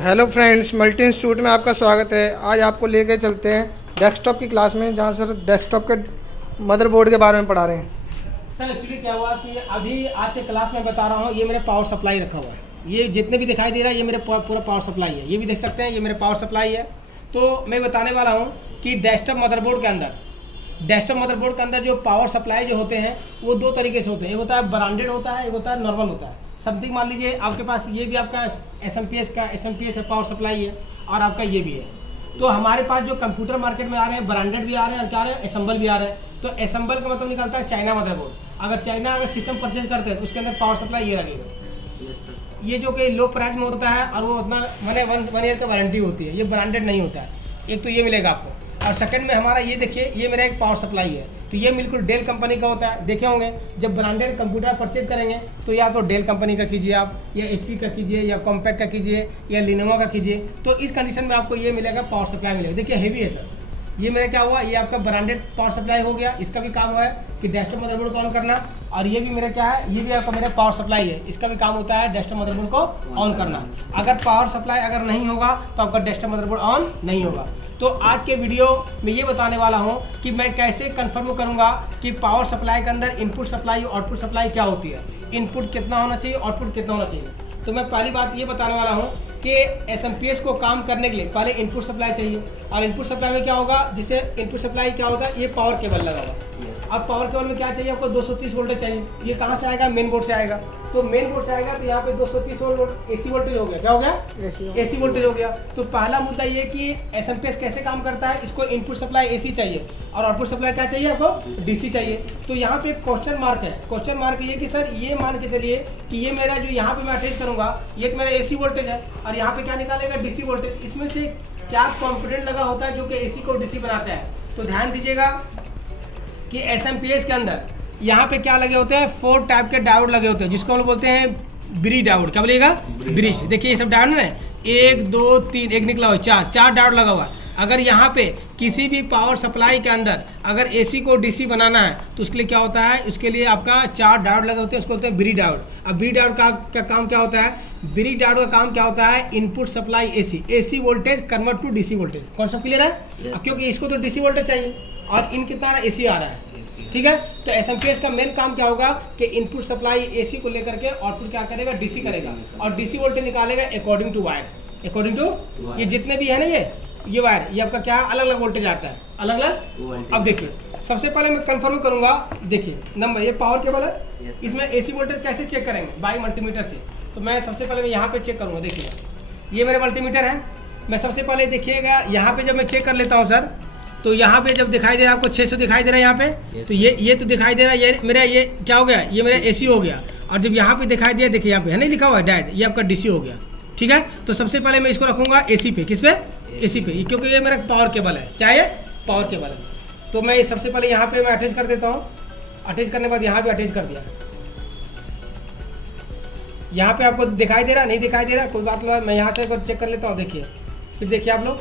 Hello friends, multi institute में आपका स्वागत है। आज आपको लेके चलते हैं डेस्कटॉप की क्लास में, जहाँ सर डेस्कटॉप के मदरबोर्ड के बारे में पढ़ा रहे हैं। सर एक्चुअली क्या हुआ कि अभी आज से क्लास में बता रहा हूँ, ये मेरा पावर सप्लाई रखा हुआ है। ये जितने भी दिखाई दे रहा है ये मेरे पूरा पावर सप्लाई है। ये भी देख सकते हैं, ये मेरे पावर सप्लाई है। तो मैं बताने वाला हूँ कि डेस्कटॉप मदरबोर्ड के अंदर जो पावर सप्लाई जो होते हैं वो दो तरीके से होते हैं। एक होता है ब्रांडेड होता है, एक होता है नॉर्मल होता है। समथिंग मान लीजिए आपके पास ये भी आपका एसएमपीएस है, पावर सप्लाई है, और आपका ये भी है। तो हमारे पास जो कंप्यूटर मार्केट में आ रहे हैं ब्रांडेड भी आ रहे हैं और क्या आ रहे हैं, एसेंबल भी आ रहे हैं। तो एसेंबल का मतलब निकलता है चाइना मदरबोर्ड। अगर चाइना सिस्टम परचेज करते हैं तो उसके अंदर पावर सप्लाई ये लगेगा। ये जो कि लो प्राइस में होता है और वो उतना मैंने वन ईयर का वारंटी होती है। ये ब्रांडेड नहीं होता है। एक तो ये मिलेगा आपको, और सेकंड में हमारा ये देखिए, ये मेरा एक पावर सप्लाई है। तो ये बिल्कुल डेल कंपनी का होता है। देखे होंगे जब ब्रांडेड कंप्यूटर परचेज करेंगे तो या तो डेल कंपनी का कीजिए आप, या एचपी का कीजिए, या कॉम्पैक्ट का कीजिए, या लिनोवा का कीजिए। तो इस कंडीशन में आपको ये मिलेगा, पावर सप्लाई मिलेगा। देखिए हेवी है सर। ये मेरा क्या हुआ, ये आपका ब्रांडेड पावर सप्लाई हो गया। इसका भी काम है कि डेस्कटॉप मदरबोर्ड को ऑन करना। और ये भी मेरा क्या है, ये भी आपका मेरा पावर सप्लाई है। इसका भी काम होता है डेस्कटॉप मदरबोर्ड को ऑन करना। अगर पावर सप्लाई अगर नहीं होगा तो आपका डेस्कटॉप मदरबोर्ड ऑन नहीं होगा। तो आज के वीडियो में ये बताने वाला हूँ कि मैं कैसे कंफर्म करूँगा कि पावर सप्लाई के अंदर इनपुट सप्लाई और आउटपुट सप्लाई क्या होती है, इनपुट कितना होना चाहिए, आउटपुट कितना होना चाहिए। तो मैं पहली बात ये बताने वाला हूँ कि एसएमपीएस को काम करने के लिए पहले इनपुट सप्लाई चाहिए। और इनपुट सप्लाई में क्या होगा, जिससे इनपुट सप्लाई क्या होता है, ये पावर केबल लगा हुआ। अब पावर केबल में क्या चाहिए आपको, 230 वोल्टेज चाहिए। ये कहाँ से आएगा, मेन बोर्ड से आएगा। तो मेन बोर्ड से आएगा तो यहाँ पे 230 वोल्ट एसी वोल्टेज हो गया। क्या हो गया, एसी वोल्टेज हो गया। तो पहला मुद्दा ये कि एसएमपीएस कैसे काम करता है, इसको इनपुट सप्लाई एसी चाहिए और आउटपुट सप्लाई क्या चाहिए आपको, डीसी चाहिए। तो यहाँ पे एक क्वेश्चन मार्क है। क्वेश्चन मार्क ये कि सर ये मान के चलिए कि ये मेरा जो यहाँ पे मैं अटैच करूँगा, ये मेरा एसी वोल्टेज है और यहाँ पे क्या निकालेगा, डीसी वोल्टेज। इसमें से क्या कंपोनेंट लगा होता है जो कि एसी को डीसी बनाता है। तो ध्यान दीजिएगा कि एसएमपीएस के अंदर यहाँ पे क्या लगे होते हैं, 4 टाइप के डायोड लगे होते हैं, जिसको हम बोलते हैं ब्रिज डायोड। क्या बोलिएगा, ब्रिज। देखिए ये सब डायोड है, 1 2 3, एक निकला हुआ, 4 डायोड लगा हुआ है। अगर यहाँ पे किसी भी पावर सप्लाई के अंदर अगर एसी को डीसी बनाना है तो उसके लिए क्या होता है, उसके लिए आपका 4 डायोड लगे होते हैं, उसको बोलते हैं ब्रिज डायोड। अब ब्रिज डायोड का काम क्या होता है, ब्रिज डायोड का काम क्या होता है, input supply AC voltage convert to DC voltage. कौन सा क्लियर है, क्योंकि इसको तो डीसी वोल्टेज चाहिए और इन कितना एसी आ रहा है, ठीक है। तो एसएमपीएस का मेन काम क्या होगा कि इनपुट सप्लाई एसी को लेकर के आउटपुट क्या करेगा, डीसी करेगा, और डीसी वोल्टेज निकालेगा according to wire. According to ये जितने भी है ना, ये वायर, ये आपका क्या अलग अलग वोल्टेज आता है, अलग अलग। अब देखिए सबसे पहले मैं कंफर्म करूंगा। देखिए नंबर, ये पावर केबल है, इसमें एसी वोल्टेज कैसे चेक करेंगे, बाई मल्टीमीटर से। तो मैं सबसे पहले मैं यहाँ पे चेक करूँगा। देखिए ये मेरा मल्टीमीटर है। मैं सबसे पहले देखिएगा यहाँ पे जब मैं चेक कर लेता हूँ सर, तो यहाँ पे जब दिखाई दे रहा है आपको 600 दिखाई दे रहा है यहाँ पे, तो ये तो दिखाई दे रहा है, ये मेरा ये क्या हो गया, ये मेरा एसी हो गया। और जब यहाँ पे दिखाई दिया, देखिए यहाँ पे है नहीं लिखा हुआ है डायरेक्ट, ये आपका डीसी हो गया, ठीक है। तो सबसे पहले मैं इसको रखूँगा एसी पे, किस पे, एसी पे, क्योंकि ये मेरा पावर केबल है। क्या है, पावर केबल है। तो मैं सबसे पहले यहाँ पे मैं अटैच कर देता हूँ। अटैच करने के बाद यहाँ पे अटैच कर दिया। यहाँ पे आपको दिखाई दे रहा, नहीं दिखाई दे रहा, कोई बात नहीं, मैं यहाँ से चेक कर लेता हूँ। देखिए फिर देखिए आप लोग,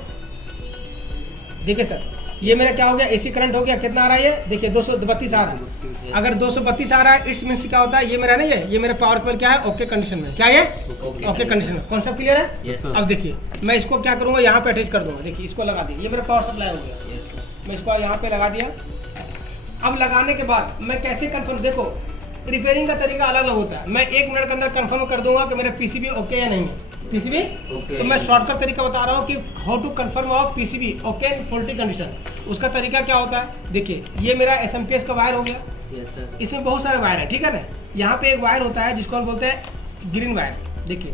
देखिए सर ये मेरा क्या हो गया, एसी करंट हो गया। कितना आ रहा है ये, देखिए 232 आ रहा है। अगर 232 आ रहा है इट्स मीन्स क्या होता है, ये मेरा नहीं है, ये मेरा पावर केबल क्या है, ओके कंडीशन में। क्या है, ओके कंडीशन में। कौन सा क्लियर है। अब देखिए मैं इसको क्या करूँगा, यहाँ पे अटैच कर दूंगा। देखिए इसको लगा दिया, ये मेरा पावर सप्लाई हो गया। मैं इसको यहाँ पे लगा दिया। अब लगाने के बाद मैं कैसे कंफर्म, देखो रिपेयरिंग का तरीका अलग अलग होता है। मैं 1 मिनट के अंदर कंफर्म कर दूंगा कि मेरा पीसीबी ओके या नहीं है, पीसीबी तो मैं शॉर्टकट तरीका बता रहा हूँ कि how to confirm of PCB okay in faulty condition. उसका तरीका क्या होता है, देखिए ये मेरा एसएमपीएस का वायर हो गया। इसमें बहुत सारे वायर है, ठीक है ना। यहाँ पे एक वायर होता है जिसको हम बोलते हैं ग्रीन वायर। देखिए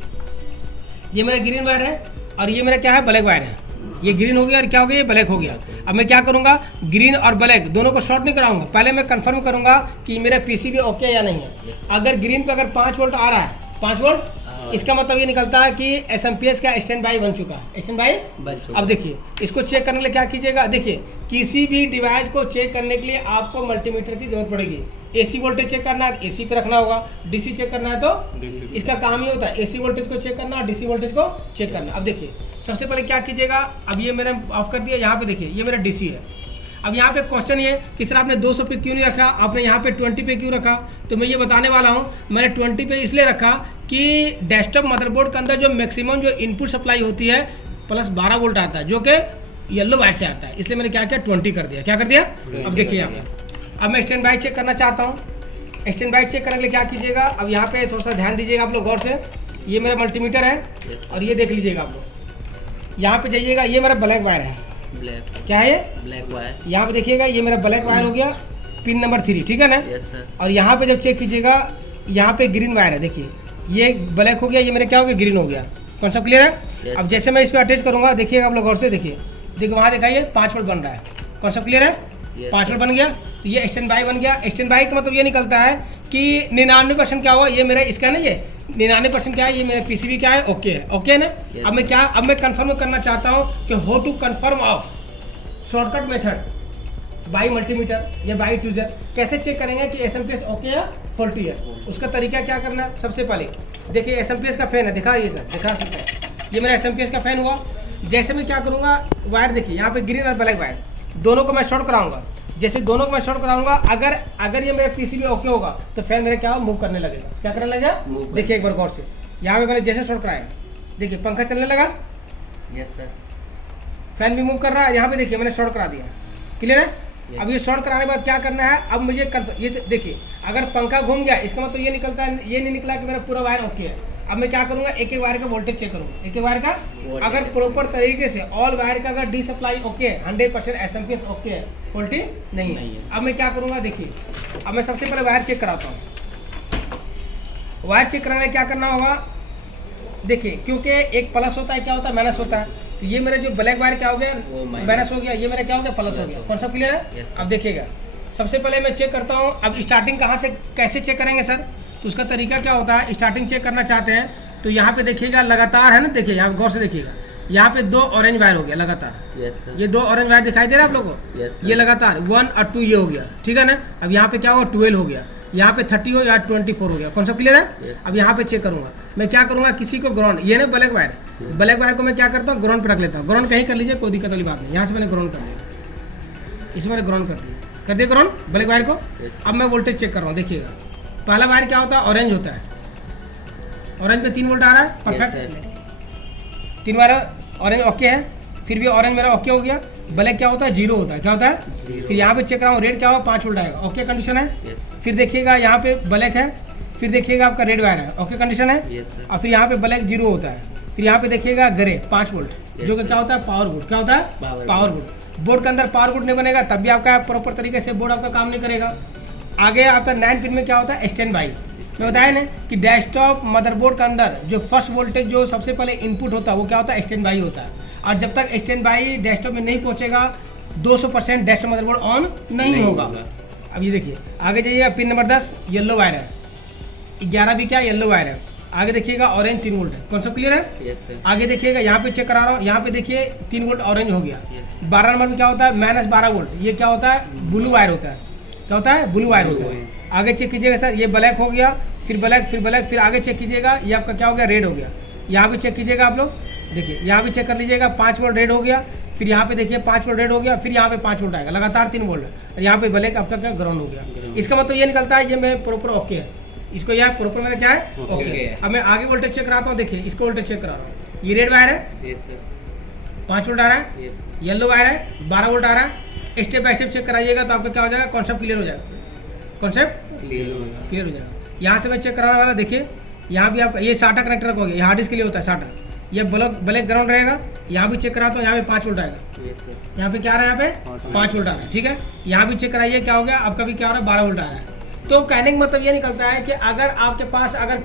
ये मेरा ग्रीन वायर है और ये मेरा क्या है, ब्लैक वायर है। ये ग्रीन हो गया और क्या हो गया, ये ब्लैक हो गया। अब मैं क्या करूंगा, ग्रीन और ब्लैक दोनों को शॉर्ट नहीं कराऊंगा, पहले मैं कंफर्म करूंगा कि मेरा पीसीबी ओके या नहीं है। अगर ग्रीन पे अगर 5 वोल्ट आ रहा है, 5 वोल्ट, इसका मतलब ये निकलता है कि एसएमपीएस का स्टैंड बाई बन चुका है, स्टैंड बाई बन चुका। अब देखिए इसको चेक करने के लिए क्या कीजिएगा, देखिए किसी भी डिवाइस को चेक करने के लिए आपको मल्टीमीटर की जरूरत पड़ेगी। एसी वोल्टेज चेक करना है तो एसी पे रखना होगा, डीसी चेक करना है तो इसका काम ही होता है एसी वोल्टेज को चेक करना और डीसी वोल्टेज को चेक करना। अब देखिए सबसे पहले क्या कीजिएगा, अब ये मैंने ऑफ कर दिया। यहाँ पे देखिए ये मेरा डीसी है। अब यहाँ पे क्वेश्चन ये कि सर आपने 200 पे क्यों नहीं रखा, आपने यहाँ पे 20 पे क्यों रखा। तो मैं ये बताने वाला हूँ, मैंने 20 पे इसलिए रखा कि डेस्कटॉप मदरबोर्ड के अंदर जो मैक्सिमम जो इनपुट सप्लाई होती है प्लस 12 वोल्ट आता है, जो कि येलो वायर से आता है, इसलिए मैंने क्या किया 20 कर दिया। क्या कर दिया? अब देखिए यहाँ पे अब मैं स्टैंड बाई चेक करना चाहता हूँ। स्टैंड बाई चेक करने के लिए क्या कीजिएगा, अब यहाँ पे थोड़ा सा ध्यान दीजिएगा आप लोग गौर से। ये मेरा मल्टीमीटर है और ये देख लीजिएगा आप लोग, यहाँ पे जाइएगा, ये मेरा ब्लैक वायर है। ब्लैक क्या है ये? Black wire. यहाँ पे देखिएगा, ये मेरा ब्लैक वायर हो गया, पिन नंबर 3, ठीक है ना? Yes sir. और यहाँ पे जब चेक कीजिएगा, यहाँ पे ग्रीन वायर है, देखिए ये ब्लैक हो गया, ये मेरा क्या हो गया, ग्रीन हो गया। कौन सा क्लियर है? Yes, अब जैसे मैं इस पर अटैच करूंगा, देखिएगा आप लोग गौर से देखिए, देखिए वहाँ दिखाइए 5 वोल्ट बन रहा है। कौन सा क्लियर है? Yes, 5 वोल्ट बन गया, तो ये स्टैंड बाई बन गया। स्टैंड बाई का मतलब ये निकलता है कि 99% क्या हुआ, ये मेरा इसका नहीं है, 99% क्या है, ये मेरा पीसीबी क्या है, ओके है, ओके है ना? Yes, अब मैं कंफर्म करना चाहता हूँ कि how to confirm of shortcut method by multimeter या बाई ट्यूजर। कैसे चेक करेंगे कि एसएमपीएस ओके है, फॉल्टी है? उसका तरीका क्या करना है, सबसे पहले देखिए एसएमपीएस का फैन है, दिखाइए सर, दिखा सकते हैं, ये मेरा एसएमपीएस का फैन हुआ। जैसे मैं क्या करूँगा, वायर देखिए यहाँ पे ग्रीन और ब्लैक वायर दोनों को मैं शॉर्ट कराऊंगा। जैसे दोनों को मैं शॉर्ट कराऊंगा, अगर ये मेरा पीसीबी ओके होगा तो फैन मेरा क्या मूव करने लगेगा। क्या करने लगेगा? देखिए एक बार गौर से, यहाँ पे मैंने जैसे शॉर्ट कराया, देखिए पंखा चलने लगा, यस सर। फैन भी मूव कर रहा है। यहाँ पे देखिए मैंने शॉर्ट करा दिया, क्लियर है? अब ये शॉर्ट कराने के बाद क्या करना है, अब मुझे ये देखिए, अगर पंखा घूम गया इसका मतलब ये निकलता है, ये नहीं निकला कि मेरा पूरा वायर ओके है। अब मैं क्या करूंगा, एक एक वायर का वोल्टेज चेक करूंगा, एक एक वायर का, अगर प्रॉपर तरीके से ऑल वायर का अगर डी सप्लाई ओके है, 100% एसएमपीएस ओके है, फॉल्टी नहीं है। अब मैं क्या करूंगा, देखिए अब मैं सबसे पहले वायर चेक कराता हूँ। वायर चेक कराने क्या करना होगा, देखिए क्योंकि एक प्लस होता है, क्या होता है, माइनस होता है, तो ये मेरा जो ब्लैक वायर क्या हो गया, माइनस हो गया, ये मेरा क्या हो गया, प्लस हो गया। कौन सा क्लियर है? अब देखिएगा, सबसे पहले मैं चेक करता हूँ। अब स्टार्टिंग कहाँ से कैसे चेक करेंगे सर, तो उसका तरीका क्या होता है, स्टार्टिंग चेक करना चाहते हैं तो यहाँ पे देखिएगा लगातार है ना, देखिए यहाँ गौर से देखिएगा, यहाँ पे 2 ऑरेंज वायर हो गया लगातार। Yes sir. ये 2 ऑरेंज वायर दिखाई दे रहा है आप लोगों को? Yes sir. ये लगातार 1 और 2 ये हो गया, ठीक है ना? अब यहाँ पे क्या होगा, 12 हो गया, यहाँ पे 30 हो या 24 हो गया। कौन सा क्लियर है? Yes. अब यहाँ पे चेक करूंगा, मैं क्या करूंगा, किसी को ग्राउंड, ये ना ब्लैक वायर, ब्लैक वायर को मैं क्या करता हूँ, ग्राउंड पे रख लेता हूँ। ग्राउंड कहीं कर लीजिए, कोई दिक्कत वाली बात नहीं। यहाँ से मैंने ग्राउंड कर दिया, इसमें मैंने ग्राउंड कर दिया ग्राउंड ब्लैक वायर को। Yes. अब मैं वोल्टेज चेक कर रहा हूँ, देखिएगा पहला वायर क्या होता है, ऑरेंज होता है, ऑरेंज पे 3 वोल्ट आ रहा है, परफेक्ट। 3 वायर ऑरेंज ओके है, फिर भी ऑरेंज मेरा ओके हो गया। ब्लैक क्या होता है, 0 होता है, क्या होता है, फिर यहाँ पे चेक कराऊँ, रेड क्या होगा, 5 वोल्ट आएगा, ओके कंडीशन है। यस फिर देखिएगा यहाँ पे ब्लैक है, फिर देखिएगा आपका रेड वायर है, ओके कंडीशन है। Yes sir. और फिर यहाँ पे ब्लैक 0 होता है, फिर यहाँ पे देखिएगा ग्रे 5 वोल्ट, Yes, जो कि sir. क्या होता है, पावर गुड। क्या होता है, Power पावर गुड। बोर्ड के अंदर पावर गुड नहीं बनेगा तब भी आपका प्रॉपर तरीके से बोर्ड आपका काम नहीं करेगा। आगे आपका 9 पिन में क्या होता है, स्टैंड बाई। मैं बताया ना कि डेस्कटॉप मदरबोर्ड के अंदर जो फर्स्ट वोल्टेज जो सबसे पहले इनपुट होता है वो क्या होता है, स्टैंड बाई होता है। और जब तक स्टैंड बाई डेस्कटॉप में नहीं पहुंचेगा 200% डेस्कटॉप मदरबोर्ड ऑन नहीं होगा। अब ये देखिए आगे जाइएगा, पिन नंबर 10 येलो वायर है, 11 भी क्या येलो वायर है। आगे देखिएगा ऑरेंज 3 वोल्ट है। कौन सा क्लियर है? Yes sir. आगे देखिएगा, यहाँ पे चेक करा रहा हूँ, यहाँ पे देखिए 3 वोल्ट ऑरेंज हो गया। Yes. 12 नंबर में क्या होता है, -12 वोल्ट, ये क्या होता है, ब्लू वायर होता है। क्या होता है, ब्लू वायर होता है। आगे चेक कीजिएगा सर, ये ब्लैक हो गया, फिर ब्लैक, फिर ब्लैक, फिर आगे चेक कीजिएगा, ये आपका क्या हो गया, रेड हो गया। यहाँ भी चेक कीजिएगा आप लोग, देखिए यहाँ भी चेक कर लीजिएगा, 5 वोल्ट रेड हो गया, फिर यहाँ पे देखिए 5 वोल्ट रेड हो गया, फिर यहाँ पे 5 वोल्ट आएगा, लगातार 3 वोल्ट, और यहाँ पे ब्लैक आपका क्या ग्राउंड हो गया। इसका मतलब ये निकलता है ये मैं प्रॉपर ओके है, इसको यह प्रॉपर मेरा क्या है, ओके है। अब मैं आगे वोल्टेज चेक कराता हूँ, देखिए इसको वोल्टेज चेक करा रहा हूँ, ये रेड वायर है, यस सर। 5 वोल्ट आ रहा है, यस येलो वायर है 12 वोल्ट आ रहा है। स्टेप बाय स्टेप चेक कराइएगा तो आपका क्या हो जाएगा, कॉन्सेप्ट क्लियर हो जाएगा, कॉन्सेप्ट क्लियर होगा। क्लियर हो जाएगा। यहाँ से मैं चेक कराने वाला, देखिए यहाँ भी आपका ये साटा कनेक्टर हो गया, ये हार्ड डिस्क के लिए होता है साटा, ये ब्लैक ग्राउंड रहेगा। यहाँ भी चेक कराता हूँ, यहाँ पे 5 वोल्ट आएगा, यस सर। यहाँ पे क्या आ रहा है, यहाँ पे 5 वोल्ट आ रहा है, ठीक है। यहाँ भी चेक कराइए क्या हो गया, आपका भी क्या हो रहा है, 12 वोल्ट आ रहा है। तो कहने का मतलब ये निकलता है कि अगर आपके पास अगर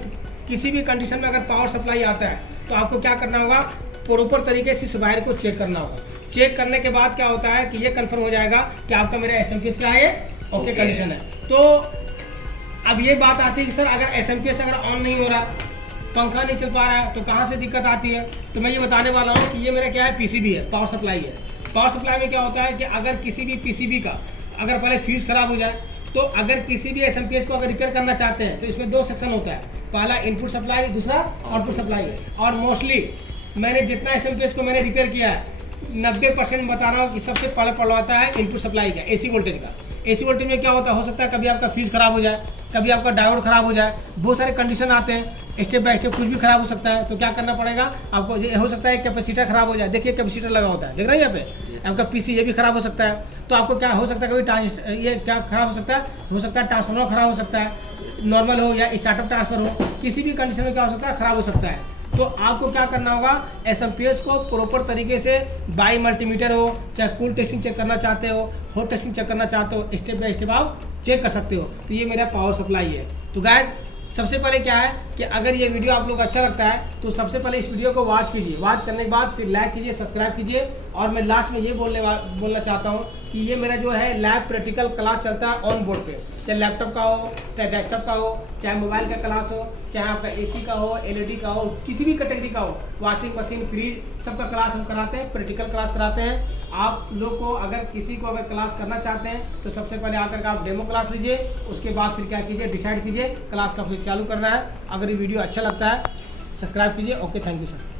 किसी भी कंडीशन में अगर पावर सप्लाई आता है तो आपको क्या करना होगा, प्रॉपर तरीके से इस वायर को चेक करना होगा। चेक करने के बाद क्या होता है कि ये कंफर्म हो जाएगा कि आपका मेरा एसएमपीएस क्या है, ओके कंडीशन है। तो अब ये बात आती है कि सर अगर एसएमपीएस अगर ऑन नहीं हो रहा, पंखा नहीं चल पा रहा है, तो कहाँ से दिक्कत आती है। तो मैं ये बताने वाला हूँ कि ये मेरा क्या है, पीसीबी है, पावर सप्लाई है। पावर सप्लाई में क्या होता है कि अगर किसी भी पीसीबी का अगर पहले फ्यूज खराब हो जाए, तो अगर किसी भी एसएमपीएस को अगर रिपेयर करना चाहते हैं तो इसमें 2 सेक्शन होता है, पहला इनपुट सप्लाई, दूसरा आउटपुट सप्लाई है। और मोस्टली मैंने जितना एसएमपीएस को मैंने रिपेयर किया है 90% बता रहा हूँ कि सबसे पहले पड़वाता है इनपुट सप्लाई का, एसी वोल्टेज का। एसी वोल्टेज में क्या होता है, हो सकता है कभी आपका फ्यूज खराब हो जाए, कभी आपका डायोड खराब हो जाए, बहुत सारे कंडीशन आते हैं, स्टेप बाय स्टेप कुछ भी खराब हो सकता है। तो क्या करना पड़ेगा आपको, ये हो सकता है कैपेसिटर खराब हो जाए, देखिए कैपेसिटर लगा होता है, देख रहे हैं यहाँ पे आपका पीसी, ये भी खराब हो सकता है। तो आपको क्या हो सकता है, कभी ये क्या खराब हो सकता है ट्रांसफार्मर खराब हो सकता है, नॉर्मल हो या स्टार्टअप ट्रांसफर हो, किसी भी कंडीशन में क्या हो सकता है, खराब हो सकता है। तो आपको क्या करना होगा, एसएमपीएस को प्रॉपर तरीके से बाई मल्टीमीटर हो, चाहे कूल टेस्टिंग चेक करना चाहते हो, हॉट टेस्टिंग चेक करना चाहते हो, स्टेप बाय स्टेप आप चेक कर सकते हो। तो ये मेरा पावर सप्लाई है। तो गाइस सबसे पहले क्या है कि अगर ये वीडियो आप लोग अच्छा लगता है तो सबसे पहले इस वीडियो को वॉच कीजिए, वॉच करने के बाद फिर लाइक कीजिए, सब्सक्राइब कीजिए। और मैं लास्ट में ये बोलना चाहता हूँ कि ये मेरा जो है लैब प्रैक्टिकल क्लास चलता है ऑन बोर्ड पे, चाहे लैपटॉप का हो, चाहे डेस्कटॉप का हो, चाहे मोबाइल का क्लास हो, चाहे आपका एसी का हो, एलईडी का हो, किसी भी कैटेगरी का हो, वॉशिंग मशीन, फ्रिज, सबका क्लास हम कराते हैं, प्रैक्टिकल क्लास कराते हैं। आप लोग को अगर किसी को अगर क्लास करना चाहते हैं तो सबसे पहले आकर के आप डेमो क्लास लीजिए, उसके बाद फिर क्या कीजिए, डिसाइड कीजिए क्लास का फिर चालू करना है। अगर ये वीडियो अच्छा लगता है सब्सक्राइब कीजिए। Okay, thank you sir.